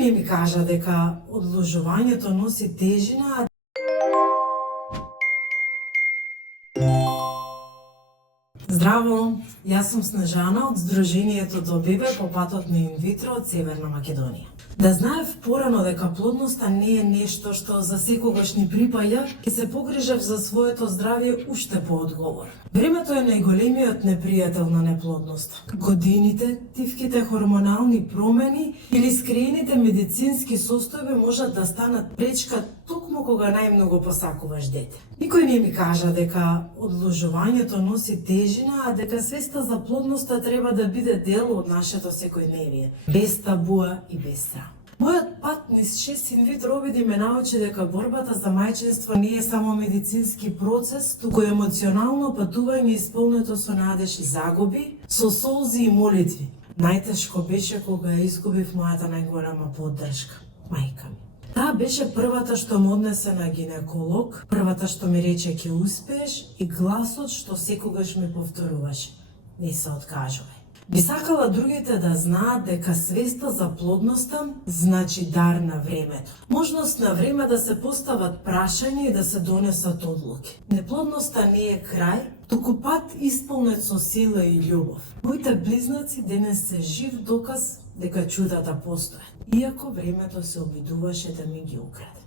Никој не ми кажа дека одложувањето носи тежина. Здраво, јас сум Снежана од Сдруженијето до бебе по патот на инвитро од Северна Македонија. Да знаев порано дека плодноста не е нешто што за секогаш ни припаѓа, ќе се погрижев за своето здравје уште поодговор. Времето е најголемиот непријател на неплодноста. Годините, тивките хормонални промени или скриените медицински состојби можат да станат пречка токму кога најмногу посакуваш дете. Никој не ми кажа дека одложувањето носи тежина, а дека свеста за плодноста треба да биде дел од нашето секојдневие, без табуа и без срам. Мојот пат низ 6 инвитро обиди ме научи дека борбата за мајчинство не е само медицински процес, туку емоционално патување исполнето со надеж и загуби, со солзи и молитви. Најтешко беше кога ја изгубив мојата најголема поддршка, мајка ми. Таа беше првата што ме однесе на гинеколог, првата што ми рече ќе успееш и гласот што секогаш ми повторуваше: не се откажувај. Би сакала другите да знаат дека свеста за плодноста значи дар на времето. Можност на време да се постават прашања и да се донесат одлуки. Неплодноста не е крај, туку пат исполнет со сила и љубов. Моите близнаци денес се жив доказ дека чудата постојат, иако времето се обидуваше да ми ги украде.